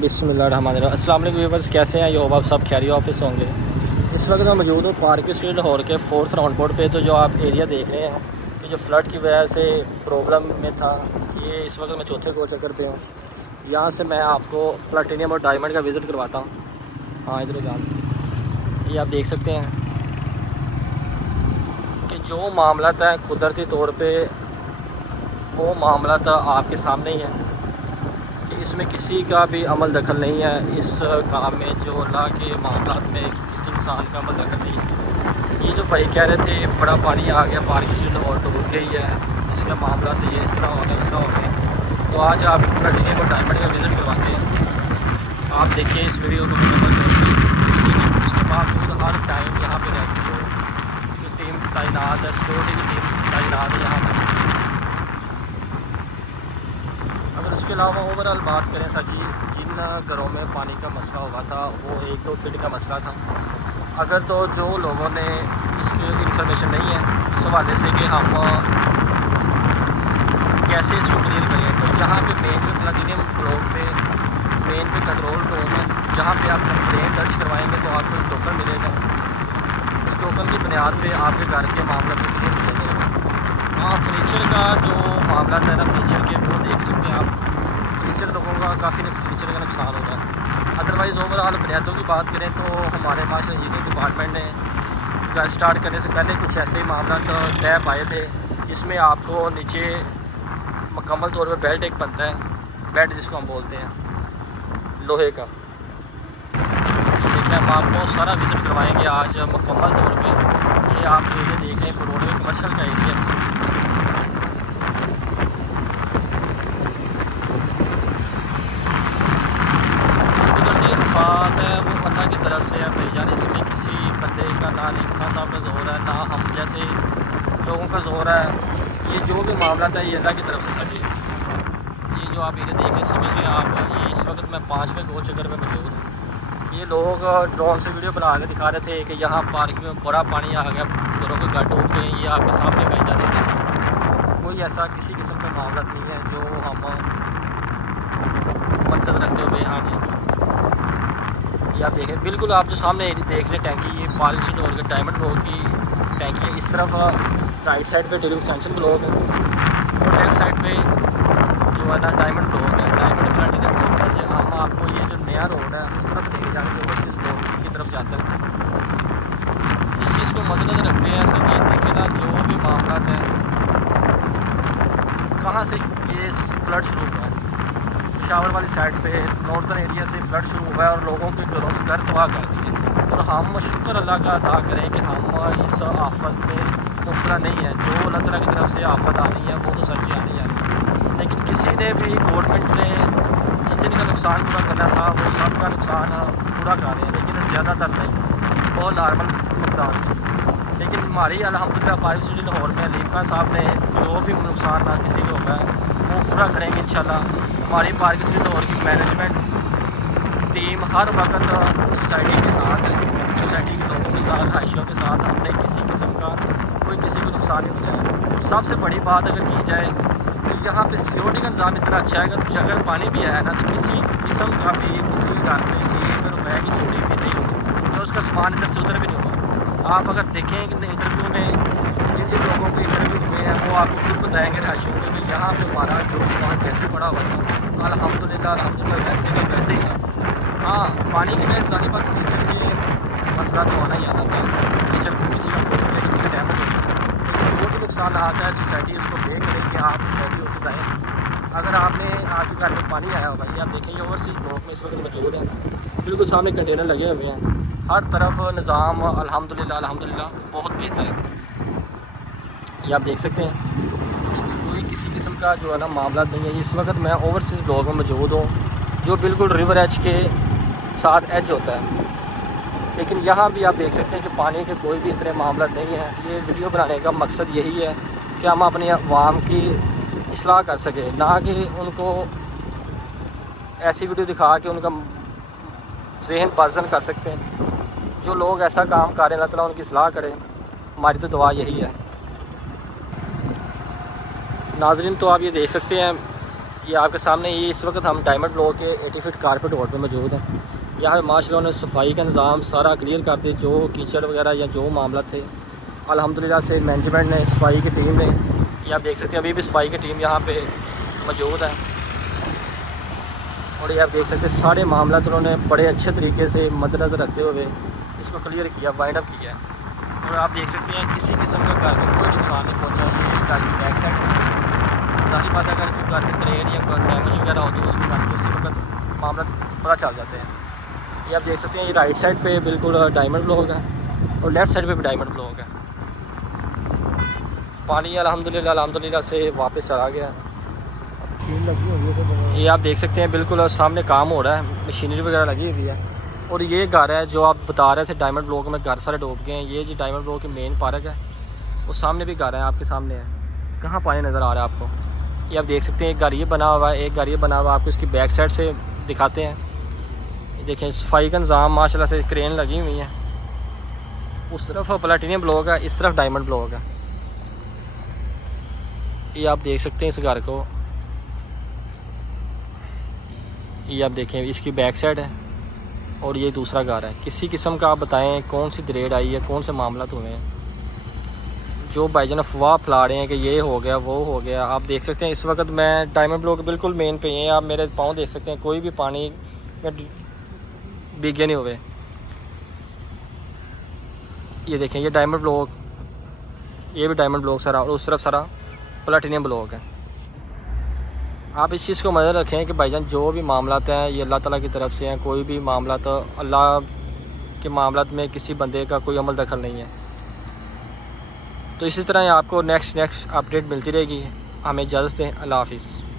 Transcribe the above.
बिस्मिल्लाहिर्रहमानिर्रहीम। अस्सलाम वालेकुम व्यूअर्स, कैसे हैं? आप सब खैरियत ऑफिस होंगे। इस वक्त मैं मौजूद हूँ पार्क स्ट्रीट लाहौर के 4th राउंड बोर्ड पे। तो जो आप एरिया देख रहे हैं कि जो फ्लड की वजह से प्रॉब्लम में था, ये इस वक्त मैं चौथे गोल चक्कर पे हूँ। यहाँ से मैं आपको प्लैटिनम और डायमंड का विज़िट करवाता हूँ। हाँ, इधर जान, ये आप देख सकते हैं कि जो मामला है कुदरती तौर पर वो मामला आपके सामने ही है कि इसमें किसी का भी अमल दखल नहीं है। इस काम में जो अल्लाह के मामलात में किसी इंसान का अमल दखल नहीं है। ये जो भाई कह रहे थे बड़ा पानी आ गया, पार्क स्ट्रीट और डूब गई है, इसका मामला तो ये इस तरह हो गया, इस तरह हो गया। तो आज आप प्लैटिनम और डायमंड का विज़िट करवाते हैं। आप देखिए इस वीडियो को मुकम्मल तौर पर। लेकिन उसके बावजूद हर टाइम यहाँ पर रेस्क्यू की टीम तैनात है, सिक्योरिटी की टीम तैनात है यहाँ पर। अगर उसके अलावा ओवरऑल बात करें सर जी, जिन घरों में पानी का मसला हुआ था वो 1-2 फीट का मसला था। अगर तो जो लोगों ने इसकी इंफॉर्मेशन नहीं है इस हवाले से कि हम कैसे इसको क्लियर करें, तो यहाँ पे मेन पे प्लैटिनम ब्लॉक पे मेन पे कंट्रोल रूम है, जहाँ पे आप कंप्लेंट दर्ज करवाएंगे तो आपको एक टोकन मिलेगा। उस टोकन की बुनियाद पे आपके घर के मामला को क्लियर किया जाएगा। हाँ, फर्नीचर का जो मामला है ना, फर्नीचर के वो देख सकते हैं आप। फर्नीचर लोगों का काफ़ी फर्नीचर का नुकसान होगा। अदरवाइज़ ओवरऑल बुनियादों की बात करें तो हमारे माशा इंजीनियरिंग डिपार्टमेंट ने घर स्टार्ट करने से पहले कुछ ऐसे ही मामला तय पाए थे, जिसमें आपको नीचे मुकम्मल तौर पर बेल्ट एक बनता है, बेड जिसको हम बोलते हैं लोहे का। देखिए हम आपको सारा विज़िट करवाएंगे आज मुकम्मल तौर पे। ये आप जो एरिया देख रहे हैं रोडवे कमर्शल का एरिया। बात है वो अल्लाह की तरफ से है भाईजान, इसमें किसी बंदे का ना लिखा साहब का ज़ोर है, ना हम जैसे लोगों का ज़ोर है। ये जो भी मामला था ये अल्लाह की तरफ से सर। ये जो आप एरिया देखें समझिए आप, ये इस वक्त मैं 5वें गोल चक्कर में मौजूद हूँ। ये लोग ड्रोन से वीडियो बना के दिखा रहे थे कि यहाँ पार्क में बड़ा पानी आ गया, घरों के घर डूब गए। ये आपके सामने भाईजान देखें, कोई ऐसा किसी किस्म का मामला नहीं है जो हम मदद रखते हुए। हाँ जी, ये आप देखें बिल्कुल, आप जो सामने देख रहे हैं टैंकी, ये पार्क स्ट्रीट लाहौर के डायमंड ब्लॉक की टैंकी है। इस तरफ राइट साइड पे टेली एक्सटेंशन ब्लॉक है और लेफ्ट साइड पे जो है ना डायमंड ब्लॉक है। डायमंड प्लैटिनम से हम आपको ये जो नया रोड है उस तरफ लेके जाने जो ओवरसीज ब्लॉक की तरफ जाता है। इस चीज़ को मद्देनजर रखते हैं सर जी, देखिए ना जो भी मामला है, कहाँ से ये फ्लड शुरू हुआ है। पेशावर वाली साइड पे नॉर्थन एरिया से फ्लड शुरू हुआ है और लोगों के घरों के घर तबाह कर दिए। और हम शुक्र अल्लाह का अदा करें कि हम इस आफत में मुब्तला नहीं है। जो अल्लाह ताला की तरफ से आफत आनी है वो तो सर जी आनी है। लेकिन किसी ने भी गवर्नमेंट ने जिन जिन का नुकसान पूरा करना था वो सब का नुकसान पूरा कर रहे हैं, लेकिन ज़्यादातर नहीं, बहुत नॉर्मल मकदार में। लेकिन हमारी अल्हम्दुलिल्लाह पार्क स्ट्रीट लाहौर में अलीम खान साहब ने जो भी नुकसान किसी को होगा वो पूरा करेंगे इंशाल्लाह। हमारी पार्क स्ट्रीट लाहौर की मैनेजमेंट टीम हर वक्त सोसाइटी के साथ है, सोसाइटी के लोगों के साथ, रहायशियों के साथ। हमने किसी किस्म का कोई किसी को नुकसान नहीं पहुँचाया। और सबसे बड़ी बात अगर की जाए तो यहाँ पे सिक्योरिटी का इंतजाम इतना अच्छा है कि अगर पानी भी आया ना तो किसी किस्म का भी किसी घर से 1 रुपये की चोरी भी नहीं होगी, तो उसका सामान इधर से उधर भी नहीं होगा। आप अगर देखें कि इंटरव्यू में जिन जिन लोगों के इंटरव्यू हुए हैं वो आपको खुद बताएंगे रहायशियों में कि यहाँ पे हमारा जो सामान कैसे पड़ा हुआ था। अल्हम्दुलिल्लाह वैसे का वैसे ही था। हाँ, पानी की वजह सारी बात फर्नीचर के मसला तो आना ही आना था। फर्नीचर को किसी का खोल गया, किसी का डैमेज हो गया, जो भी नुकसान आता है सोसाइटी उसको पे करेंगे। आप सोसाइटी ऑफिस आए, अगर आपने आपके घर में पानी आया होगा, ये आप देखेंगे ओवरसीज ब्लॉक में इस वक्त मौजूद है, बिल्कुल सामने कंटेनर लगे हुए हैं। हर तरफ निज़ाम अल्हम्दुलिल्लाह बहुत बेहतर है। ये आप देख सकते हैं कोई किसी किस्म का जो है ना मामला नहीं है। इस वक्त मैं ओवरसीज ब्लॉक में मौजूद हूँ, जो बिल्कुल रिवर एज के साथ एज होता है। लेकिन यहाँ भी आप देख सकते हैं कि पानी के कोई भी इतने मामला नहीं है। ये वीडियो बनाने का मकसद यही है कि हम अपने अवाम की इस्लाह कर सकें, ना कि उनको ऐसी वीडियो दिखा के उनका जहन बाज़न कर सकते हैं। जो लोग ऐसा काम कर रहे हैं अल्लाह ताला उनकी इस्लाह करें, हमारी तो दुआ यही है। नाज़रीन, तो आप ये देख सकते हैं ये आपके सामने ये इस वक्त हम डायमंड ब्लॉक के 80 फीट कारपेट रोड पर मौजूद हैं। यहाँ पे माशाल्लाह ने सफाई का निज़ाम सारा क्लियर कर दिया, जो कीचड़ वगैरह या जो मामला थे अल्हम्दुलिल्लाह से मैनेजमेंट ने, सफाई की टीम ने, ये आप देख सकते हैं अभी भी सफाई की टीम यहाँ पे मौजूद है। और ये आप देख सकते हैं सारे मामला उन्होंने बड़े अच्छे तरीके से मद्देनज़र रखते हुए इसको क्लियर किया, वाइंड अप किया। और आप देख सकते हैं किसी किस्म का घर में कोई नुकसान नहीं पहुँचा। घर की बैक साइड सारी बात, अगर कोई घर में क्रेन या कोई डैमेज वगैरह होती है उसको घर के उसी वक्त मामला पता चल जाते हैं। ये आप देख सकते हैं ये राइट साइड पे बिल्कुल डायमंड ब्लॉक है और लेफ़्ट साइड पे भी डायमंड ब्लॉक है। पानी अल्हम्दुलिल्लाह से वापस चला गया। ये आप देख सकते हैं बिल्कुल सामने काम हो रहा है, मशीनरी वगैरह लगी हुई है। और ये घर है जो आप बता रहे थे डायमंड ब्लॉक में घर सारे डूब गए हैं। ये जो डायमंड ब्लॉक की मेन पार्क है, वो सामने भी घर है, आपके सामने है। कहाँ पानी नज़र आ रहा है आपको? ये आप देख सकते हैं एक घर ये बना हुआ है, एक घर ये बना हुआ है। आपको इसकी बैक साइड से दिखाते हैं। देखें सफाई का निज़ाम माशाल्लाह से, क्रेन लगी हुई है। उस तरफ प्लैटिनियम ब्लॉक है, इस तरफ डायमंड ब्लॉक है। ये आप देख सकते हैं इस घर को, ये आप देखें इसकी बैक साइड है और ये दूसरा घर है। किसी किस्म का आप बताएं कौन सी दरेड़ आई है, कौन से मामला हुए हैं जो भाईजान अफवाह फैला रहे हैं कि ये हो गया वो हो गया। आप देख सकते हैं इस वक्त मैं डायमंड ब्लॉक बिल्कुल मेन पे हैं, आप मेरे पाँव देख सकते हैं, कोई भी पानी में भीगे नहीं हुए। ये देखें ये डायमंड ब्लॉक, ये भी डायमंड ब्लॉक सारा, और उस तरफ सारा प्लैटिनियम ब्लॉक है। आप इस चीज़ को मज़े रखें कि भाईजान जो भी मामलात हैं ये अल्लाह ताला की तरफ से हैं। कोई भी मामला तो अल्लाह के मामलात में किसी बंदे का कोई अमल दखल नहीं है। तो इसी तरह आपको नेक्स्ट अपडेट मिलती रहेगी। हमें इजाज़त दें। अल्लाह हाफ़िज़।